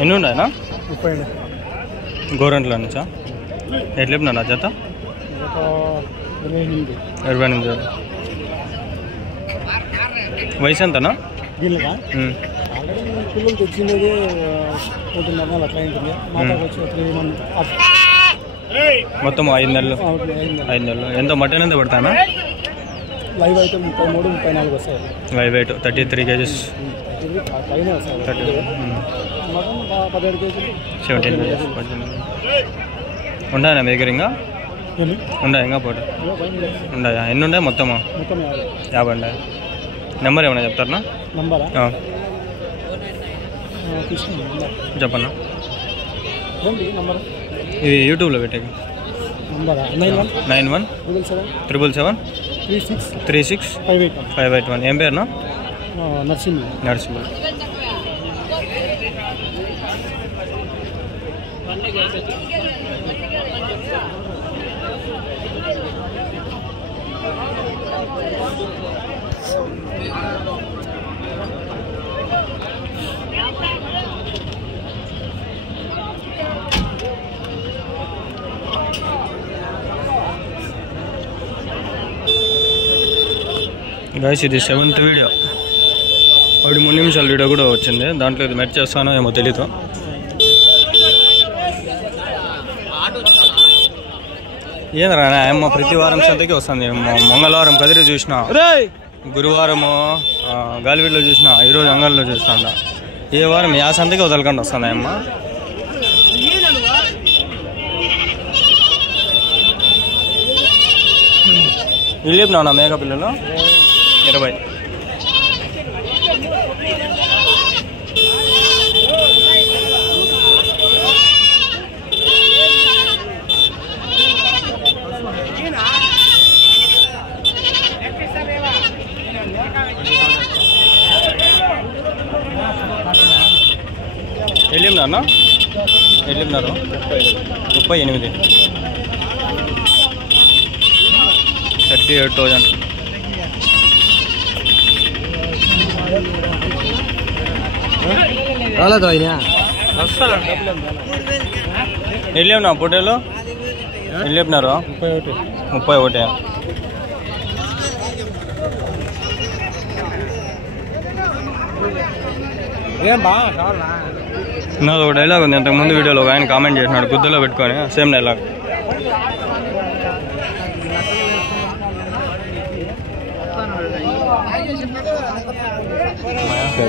ఎన్ని ఉన్నాయన్నా? 30 గోరంట్ల నుంచా? ఎట్లా చెప్పినా జత? 28 వయసు ఎంతనా? దీనిగా పిల్లలు తెచ్చింది 4.5 అట్లా ఉంటుంది. మాకు వచ్చి 3 months మొత్తం 5 నెలలు. 5 నెలలు. ఎంత మటన్ ఎంత పడతానా? లైవ్ అయితే 33-34 వస్తాయి. Live weight 33 kgs. పైన వస్తాయి. 17 కేజీలు 17 kgs. ఉన్నాయా మీ దగ్గర ఇంకా? ఉన్నాయా ఇంకా పోటీ? ఉన్నాయా? ఎన్ని ఉన్నాయి మొత్తము? 50 ఉన్నాయి. నెంబర్ ఏమన్నా చెప్తారా? నంబరా చెప్పన్నా. నంబర్ ఇది యూట్యూబ్లో పెట్టే. నంబరా 91 36 581. ఏం పేరునా? నరసింహ. గైస్ ఇది 7th వీడియో. 3 నిమిషాల వీడియో కూడా వచ్చింది. దాంట్లో ఇది మెట్ చేస్తానో ఏమో తెలీదు. ఏంద్రా అమ్మ ప్రతి వారం సంతకి వస్తుంది. మంగళవారం కదిరి చూసిన, గురువారము గాలివీడులో చూసిన, ఈరోజు అంగల్లో చూస్తాను. ఏ వారం యా సంతకి వదలకుండా వస్తుంది అమ్మ. ఇల్లు చెప్పినా మేక పిల్లలు 20. వెళ్ళినారన్నా? వెళ్ళినారు 38. 38,000. రాలేదు అయినా వెళ్ళినా పొట్టేలో వెళ్ళినారు 31. నాది ఒక డైలాగ్ ఉంది. అంతకుముందు వీడియోలో ఒక ఆయన కామెంట్ చేసినాడు గుద్దలో పెట్టుకొని. Same dialogue.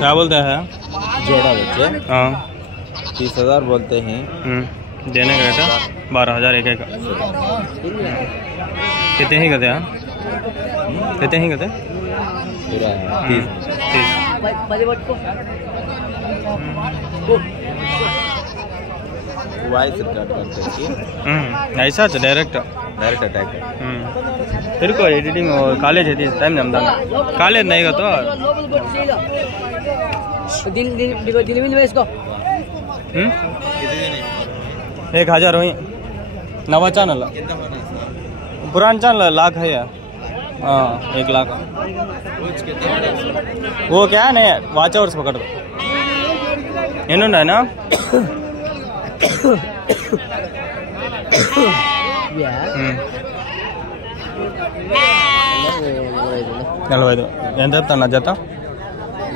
क्या बोलते हैं? जोड़ा बच्चे हाँ 30,000 बोलते हैं। देने का रेट 12,000 एक का. कितने ही कहते हैं? कितने ही कहते? 30 वॉइस रिकॉर्ड करते हैं। ऐसा तो डायरेक्ट अटैक तेरे को एडिटिंग कॉलेज है टाइम जमता कॉलेज नहीं का तो 1,000 हुई. नवा चैनल पुराना चैनल लाख है यार. हाँ 1 लाख. वो क्या है नहीं वॉच आवर्स पकड़ दो. एनुंडा 45. ఎంత చెప్తాను జత?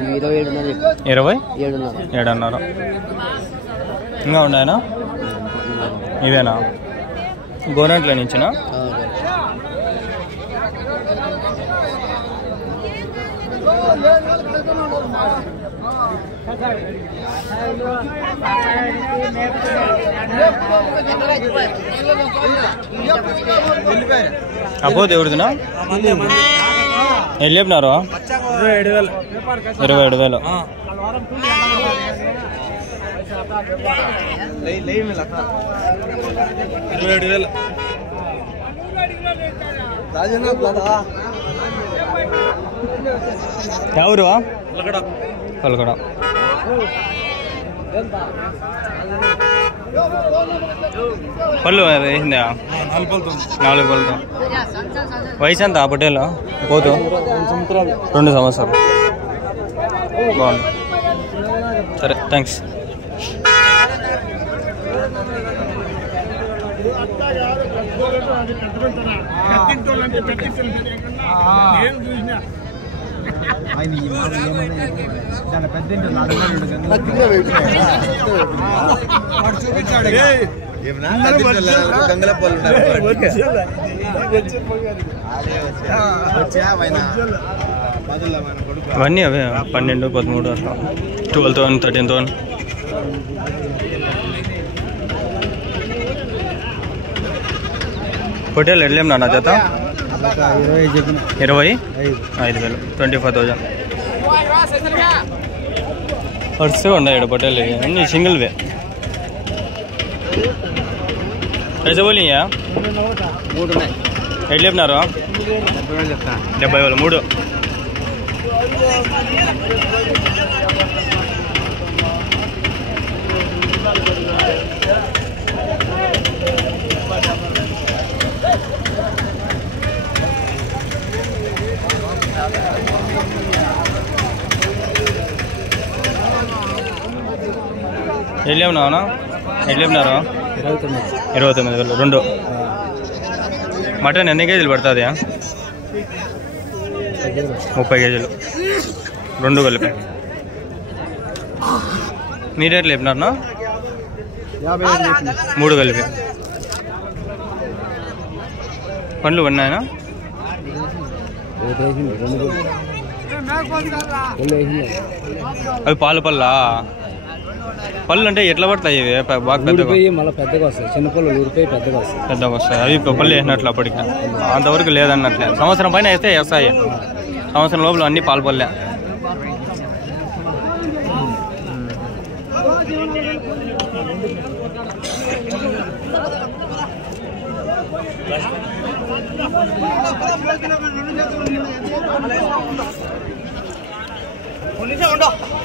27.5. ఇంకా ఉన్నాయనా? ఇవేనా గోరంట్ల నుంచినా? అపోతే ఎవరిదినా? ఎన్ని చెప్పినారు? 27,000. ఎవరు? కలకడ. పళ్ళు వేసిందా? 4 పళ్ళతో. వయసు ఎంత ఆ పొట్టేలో? పోతు 2 సంవత్సరాలు. బాగుంది. సరే థ్యాంక్స్. అవన్నీ అవే 12, 13 అట్లా 12,000, 13,000. పొట్టేలు ఎట్లేం నా జత 25,000 25,000 వరుసగా ఉన్నాయి ఇక్కడ పొట్టేలు అన్నీ సింగిల్వే. ऐसे बोली ఎట్లా చెప్పినారు 70,000 3. ఎట్లా చెప్పినావునా ఎట్లా చెప్పినారు 29,000 2. మటన్ ఎన్ని కేజీలు పడుతుంది 30 కేజీలు 2 కలిపి. మీరు ఎట్లా చెప్పినారన్నా 3 కలిపి. పండ్లు ఉన్నాయనా అవి పాలు పళ్ళా పళ్ళు అంటే ఎట్లా పడతాయి ఇవి బాగా పెద్దగా వస్తాయి చిన్న పళ్ళు పెద్దగా వస్తాయి అవి పళ్ళు వేసినట్లు అప్పటికి అంతవరకు లేదన్నట్లే. సంవత్సరం పైన వేస్తే వేస్తాయి సంవత్సరం లోపల అన్ని పాలు పళ్ళే.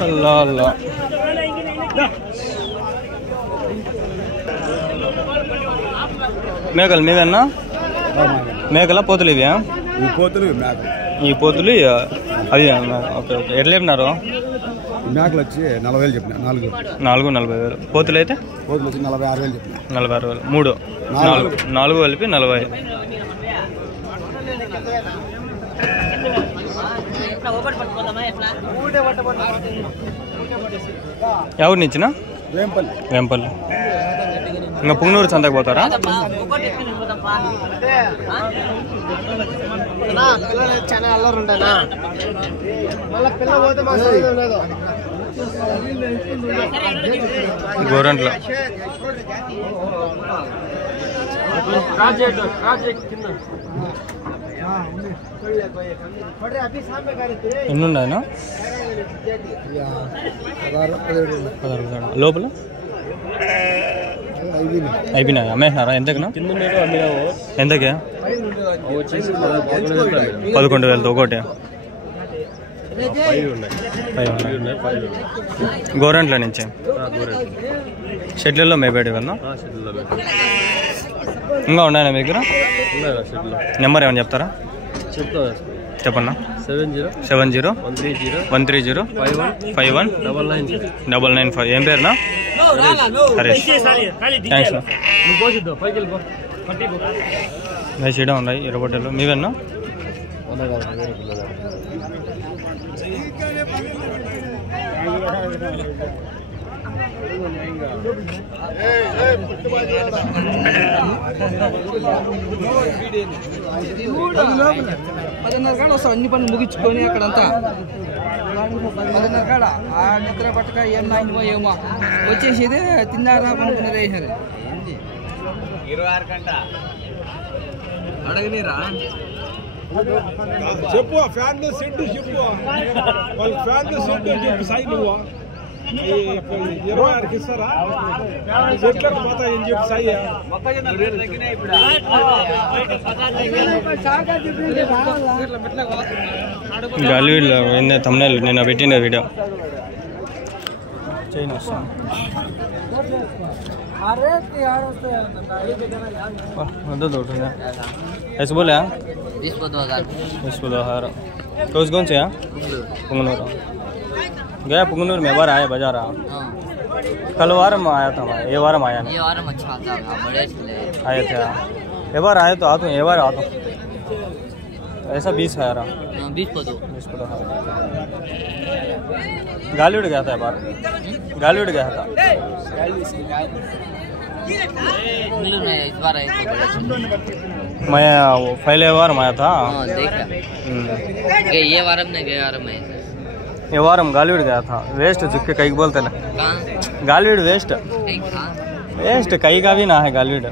అల్లా అల్లా మేకలు మీవన్నా మేకల పోతులు ఇవి ఈ పోతులు అవి ఓకే ఓకే ఎట్లా చెప్పినారు మేకలు వచ్చి 40,000 చెప్పిన 40,000 పోతులు అయితే 46,000 చెప్పిన 46,000 3 4 కలిపి 40. ఎవరి నుంచినా వేంపల్లి. ఇంకా పుంగనూరు సంతకు పోతారా గోరంట్ల ఎన్ని ఉన్నాయన్నా 16 లోపల అయిపోయినాయి అమ్మేసినారా ఎంతకునా ఎంతకే 11,000 ఒకటి. గోరంట్ల నుంచి షెడ్లలో మేపేటి కన్నా ఇంకా ఉన్నాయా మీ దగ్గర నెంబర్ ఏమన్నా చెప్తారా చెప్పన్నా 70-130-51-995. ఏం పేరునా హరీష్ థ్యాంక్స్ నా చీడ ఉన్నాయి ఎర్రబొట్టలు మీవన్నా అన్ని పనులు ముగించుకొని అక్కడంతా 10:30 కాడ ఆ నిద్ర పట్టక ఏం నాయనమో ఏమో వచ్చేసేది తిన్నారా పనుకున్నది వేసారు 26 గంట అడగనీరా చెప్పు ఫ్యాన్ సెట్ చెప్పు వాళ్ళ ఫ్యాన్ సెట్ చెప్పు సాయి నువ్వు 26కి ఇస్తారా సెట్లకు పోతా ఏం చెప్పు సాయి గాలివీడ్లో తమ్ముళ్ళు నిన్న పెట్టిన వీడియో ऐसे बोले 20,000 कौन से पुंगनूर गया पुंगनूर में बार आया बाजार कल वारम आया था मैं, ये वारम आया नहीं। ये वारम अच्छा था, बड़े आए थे। ये बार आए तो आता हूँ, ये बार आता हूँ। ऐसा 20 है यार, 20 को 2 गाली उड़ गया था बार, गाली उड़ गया था। मिलू नहीं इस बार आए तो बड़े मैं वो पहले बार आया था। हाँ देखा ये वारम ने गए वारम है ये वारम गाली उड़ गया था, वेस्ट चुके कई बोलते ना गाली उड़ वेस्ट वेस्ट कई का भी ना है गाली उड़।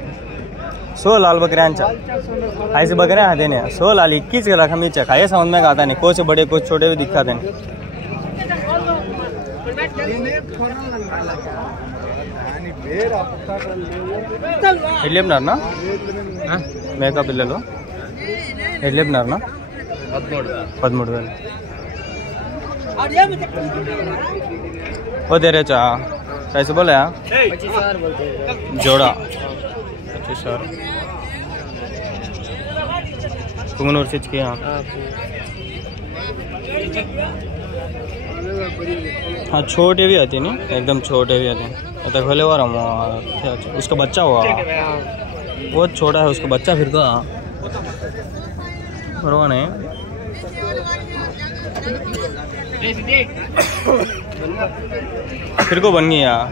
100 लाल बकरियांचा ऐसे बकरियां है देने 100 लाल 21 के रकम नीचे खाए समझ में आता नहीं, कुछ बड़े कुछ छोटे भी दिखा देने। ఎట్లేపినారనా మేకప్ పిల్లలు ఎట్లేపినారనా 13,000 वो दे रहे चा कैसे बोले यार 25,000 बोलते हैं जोड़ा 25,000 कुंगनूर से की। हाँ हाँ छोटे भी आते नहीं, एकदम छोटे भी आते हैं। तो खोले वाला उसका बच्चा हुआ वो छोटा है, उसका बच्चा फिर का बरोबर नहीं फिर को बन गई यार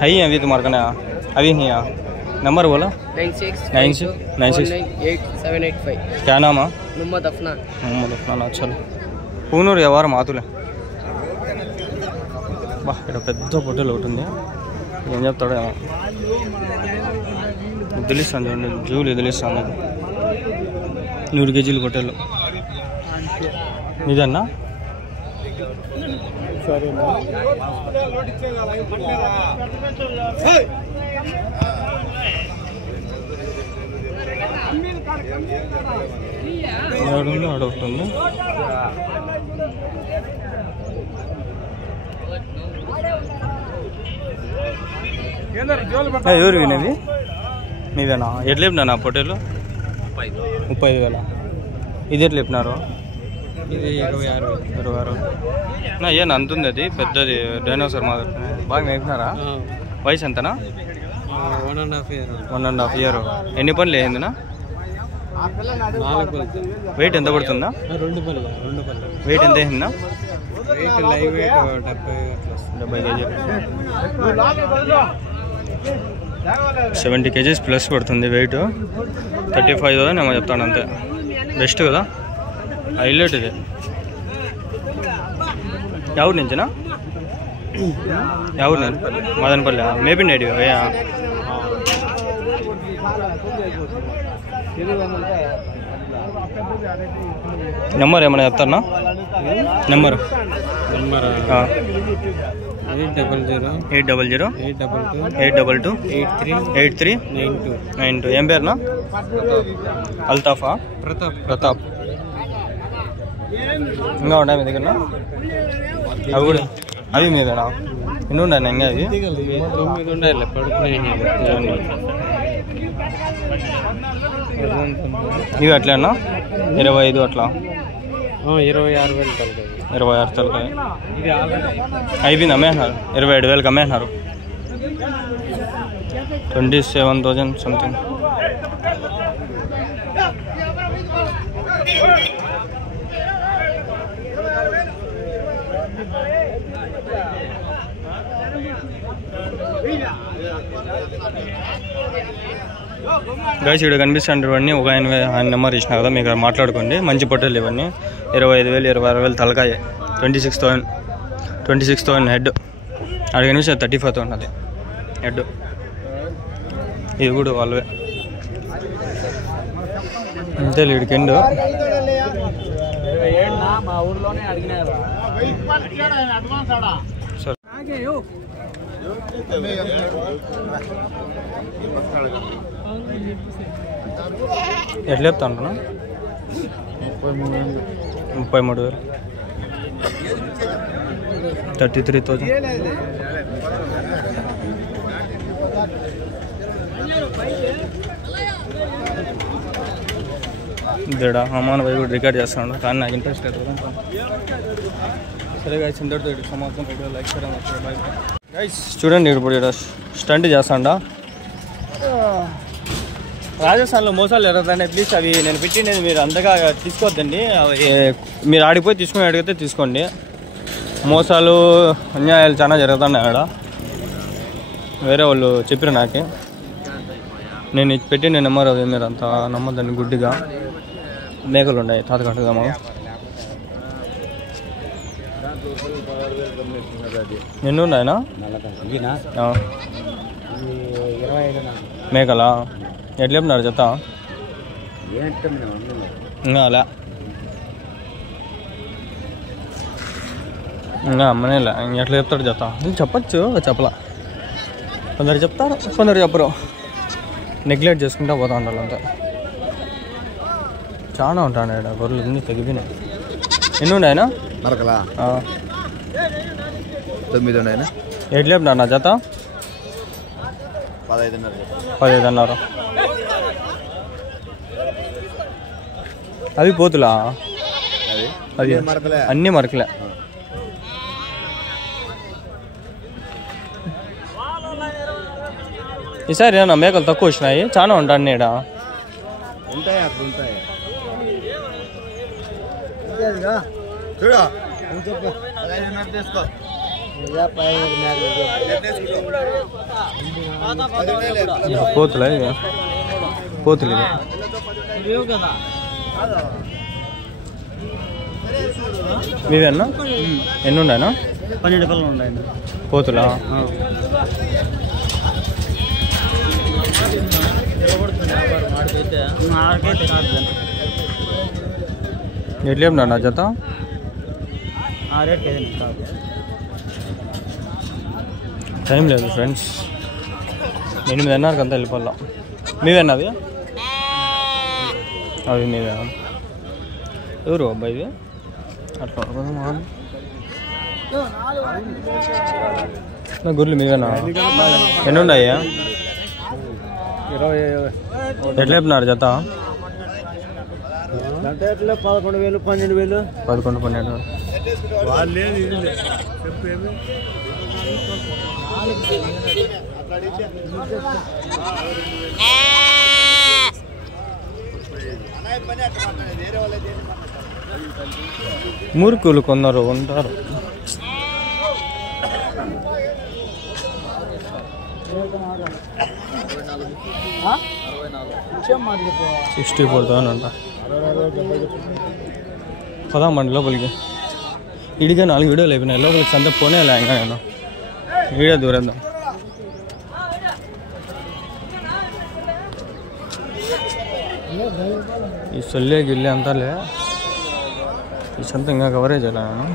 है ही अभी तुम्हारे कने अभी नहीं यार। नंबर बोला 96968785 क्या नाम है? मोहम्मद अफनान చలో పూనూరు ఎవరు మాతులే బా ఇక్కడ పెద్ద పొట్టెలు ఒకటి ఉంది, ఏం చెప్తాడో వదిలిస్తాను చూడండి, జూలు వదిలిస్తాను 100 కేజీలు పొట్టెలు ఇదన్నా ఆడుంది ఆడొకటుంది ఎవరు వినేది మీదేనా? ఎట్లా లేపినా పొట్టేలు 35,000 ఇది ఎట్లా లేపినారు? ఇది 26,000 నా ఏం అంతుంది అది పెద్దది డైనోసార్ మాదిరి బాగా మేపినారా? వయసు ఎంతనా? 1.5 year 1.5 year ఎన్ని పనులు వేయిందినా? 4 పళ్ళు వెయిట్ ఎంత పడుతుందా? 2 పళ్ళు వెయిట్ ఎంత వేసిందా? వెయిట్ లైవ్ వెయిట్ 70 కేజీలు 70 కేజీస్ ప్లస్ పడుతుంది వెయిట్. 35,000 ఏమో చెప్తాను అంతే. బెస్ట్ కదా, హైలైట్ ఇది. ఎవరి నుంచినా? ఎవరు నుంచి? మదనపల్లి మేపిండేటి నెంబర్ ఏమైనా చెప్తారా? నెంబర్ 800 822 8392. ఏం పేరునా? అల్తాఫా? ప్రతాప్. ఇంకా ఉన్నాయి మీ దగ్గర? అవి కూడా అవి మీదేనా? ఎన్ని ఉన్నాయి ఇంకా? అవి ఇవి అట్లేనా? 25 అట్లా 26,000 తలకాయ అయిపోయింది, అమ్మేస్తున్నారు. 27,000 అమ్మేస్తున్నారు. 27,000 సంథింగ్. గైస్ ఇక్కడ కనిపిస్తుంటారు ఇవన్నీ. ఒక ఆయన నెంబర్ ఇచ్చిన కదా, మీకు మాట్లాడుకోండి. మంచి పొట్టలు ఇవన్నీ. 25,000 26,000 తలకాయ. 26,000 హెడ్. అక్కడ కనిపిస్తుంది 35,000 అది హెడ్. ఇది కూడా వాళ్ళవే అంతే. వీడికెండు మా ఊర్లోనే అడిగినారు. సరే ఎట్లా చెప్తాను? 33,000 33,000. ఇద్దడా అమ్మాను పోయి కూడా రికార్డ్ చేస్తున్నాడు, కానీ నాకు ఇంట్రెస్ట్ లేదు. సరే గైస్ ఇంతటితో ఇటు సమాప్తం. వీడియో లైక్ చేయడం బాయ్ గైస్. చూడండి ఇప్పుడు ఇక్కడ స్టంట్ చేస్తాండా. రాజస్థాన్లో మోసాలు జరుగుతాయి. ప్లీజ్ అవి నేను పెట్టినది మీరు అంతగా తీసుకోవద్దండి. మీరు ఆడిపోయి తీసుకుని అడిగితే తీసుకోండి. మోసాలు అన్యాయాలు చాలా జరుగుతున్నాయి ఆడ. వేరే వాళ్ళు చెప్పారు నాకే. నేను పెట్టిన నెంబర్ అవి మీరు అంత నమ్మద్దండి గుడ్డిగా. మేకలు ఉన్నాయి తాతగట్టుగా మాకు. ఎన్ని ఉన్నాయనా మేకలా? ఎట్లా చెప్పినారు జత? ఇంకా అలా ఇంకా అమ్మనేలా ఎట్లా చెప్తాడు జత? చెప్పచ్చు, చెప్పలా. కొందరు చెప్తారు, కొందరు చెప్పరు. నెగ్లెక్ట్ చేసుకుంటా పోతా ఉండాలి అంతా. చాలా ఉంటాను ఇక్కడ గొర్రెలు అన్నీ తగ్గిపోయినాయి. ఎన్ని ఉన్నాయనా? 9 ఉన్నాయనా? ఎట్లా చెప్పినారు నా జత? 15 అన్నారు. అవి పోతులా? అది అన్నీ మరకలే. ఈసారి ఏమన్నా మేకలు తక్కువ వచ్చినాయి? చాలా ఉంటాను ఈడ. పోతులే ఇక, పోతులు ఇక. మీవేనా? ఎన్ని ఉన్నాయనా? 12 పిల్లలు ఉన్నాయి. పోతులా? ఎట్లా చెప్పినా నా జత? టైం లేదు ఫ్రెండ్స్. 8:30 అంతా వెళ్ళిపోవాలా. మీవేనా అవి? అవి మీవే? ఎవరు అబ్బాయి ఇవి? అట్లా గుర్రెలు మీవేనా? ఎన్ని ఉన్నాయి? 20. ఎట్లా చెప్పినారు జత? 11,000 12,000. 11, 12. మూర్ఖులు కొందరు ఉంటారు. $64,000 అంట. పదామండి లోపలికి. ఇడిగా 4 వీడియోలు అయిపోయినాయి. లోపలికి సంత పోనేలా ఇంకా నేను. వీడియో దూరేద్దాం. ఈ సొల్లే గిల్లే అంతా లే. ఈ సంత ఇంకా కవరేజ్ అయ్యా నేను.